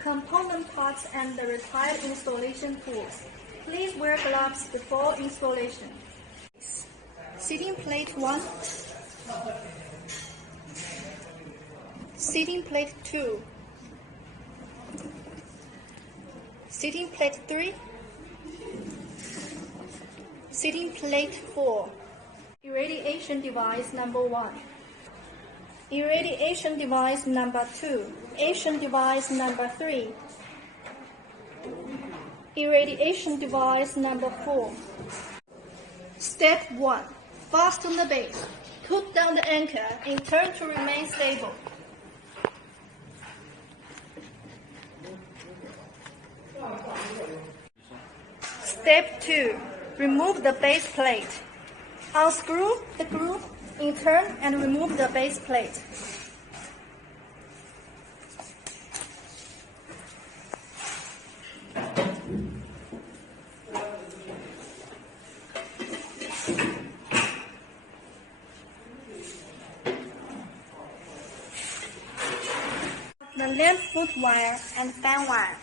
component parts and the required installation tools. Please wear gloves before installation. Seating plate 1, seating plate 2, seating plate 3, seating plate 4. Irradiation device number 1. Irradiation device number 2. Irradiation device number 3. Irradiation device number 4. Step 1. Fasten the base. Put down the anchor and turn to remain stable. Step 2. Remove the base plate. Unscrew the groove in turn and remove the base plate. The lamp foot wire and fan wire.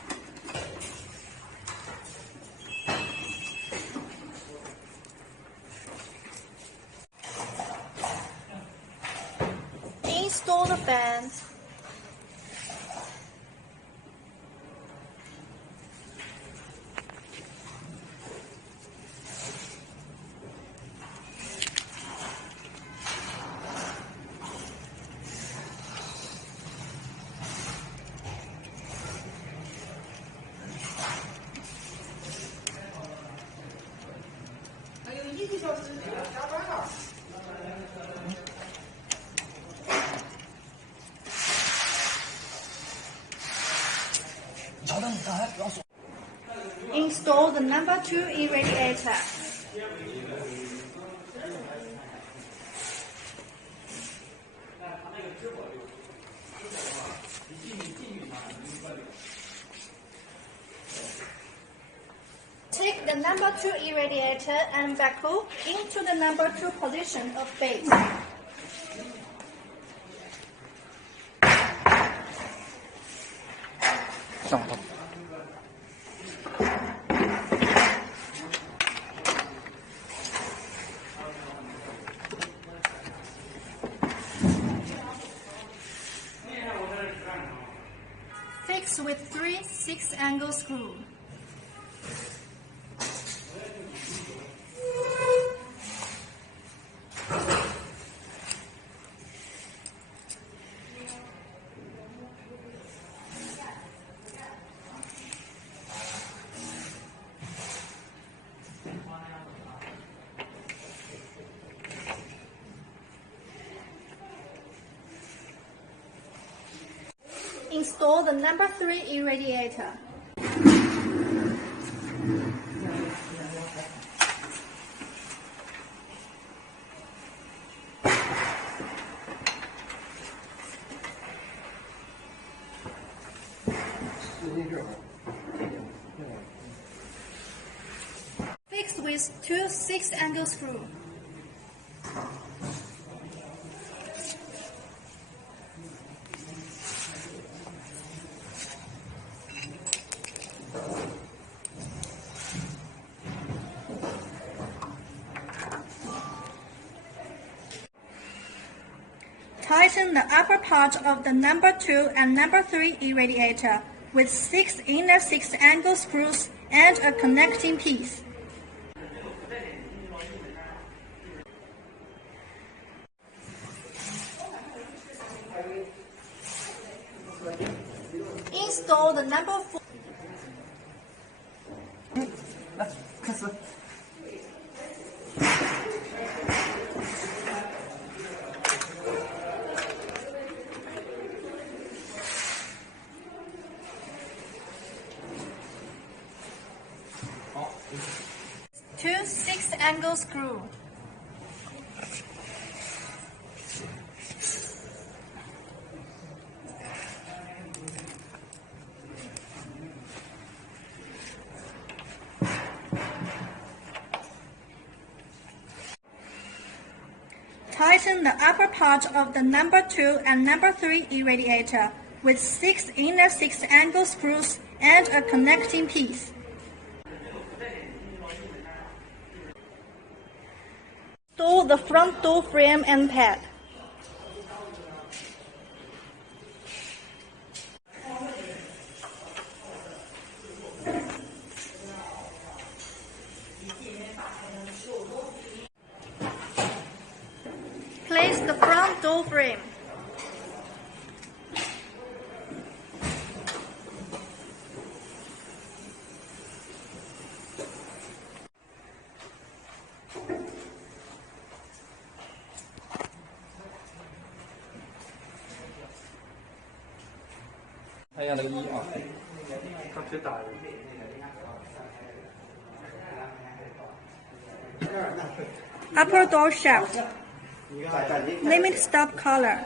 Install the fans. Install the number 2 irradiator. Take the number 2 irradiator and buckle into the number 2 position of base. Fix with 3 6-angle screws. Install the number 3 irradiator. Fix with 2 6-angle screws. Tighten the upper part of the number 2 and number 3 irradiator with 6 inner 6-angle screws and a connecting piece. Install the number 4. Two 6-angle screws. Tighten the upper part of the number 2 and number 3 irradiator with 6 inner 6-angle screws and a connecting piece. Install the front door frame and pad. Place the front door frame. Upper door shaft. Limit stop collar.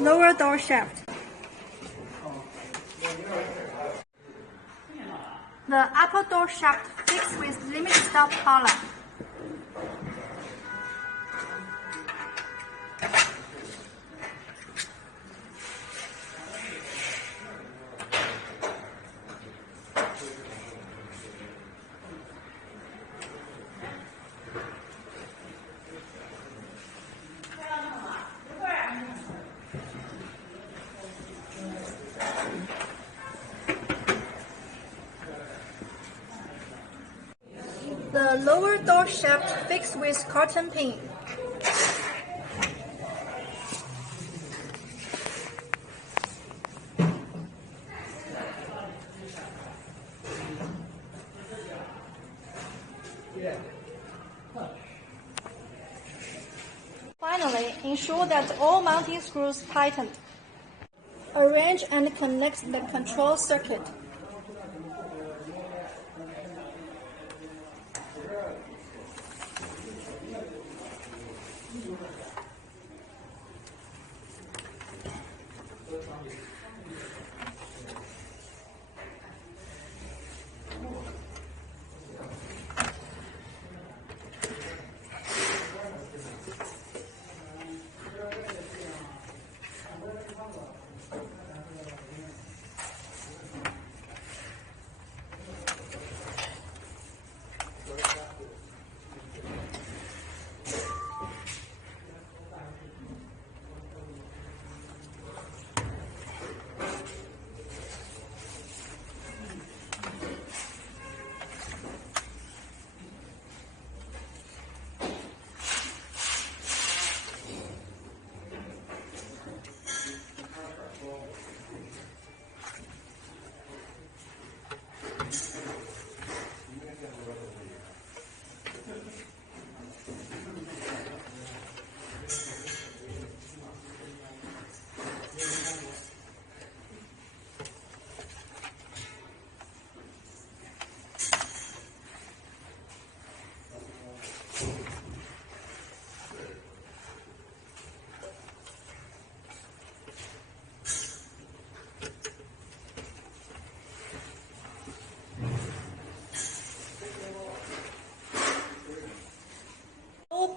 Lower door shaft. The upper door shaft fixed with limit stop collar. The lower door shaft fixed with cotton pin. Finally, ensure that all mounting screws tightened. Arrange and connect the control circuit.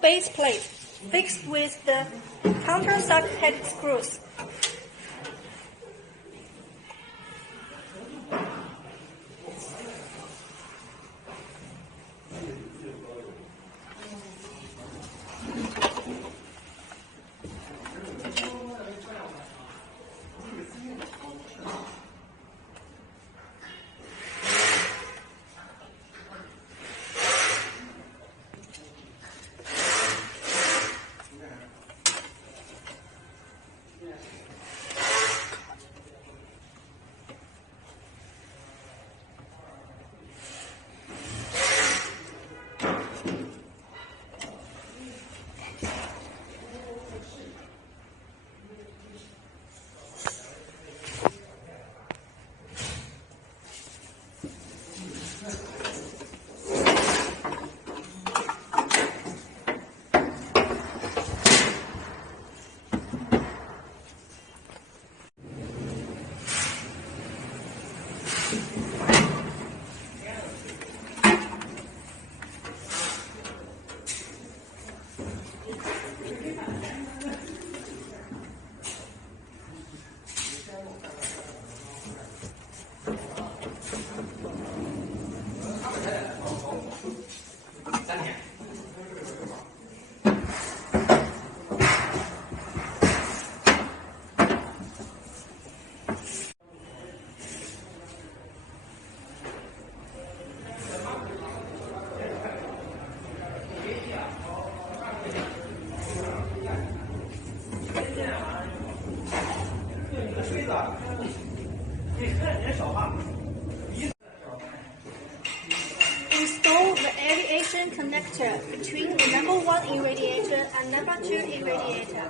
Base plate fixed with the compensated screws. Install the aviation connector between the number 1 irradiator and number 2 irradiator.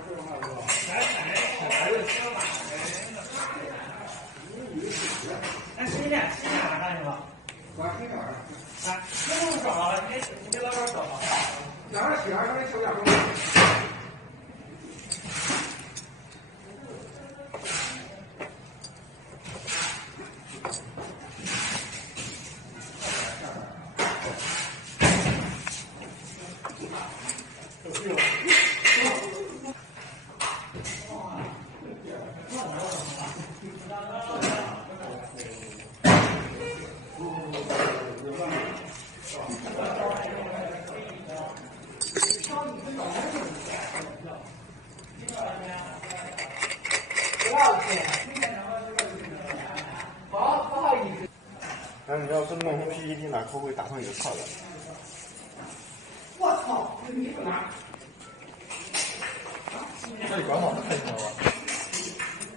但是你要是弄成 PPT 呢，它会打上你的错的。我操，这你不拿？这里管好的太多了。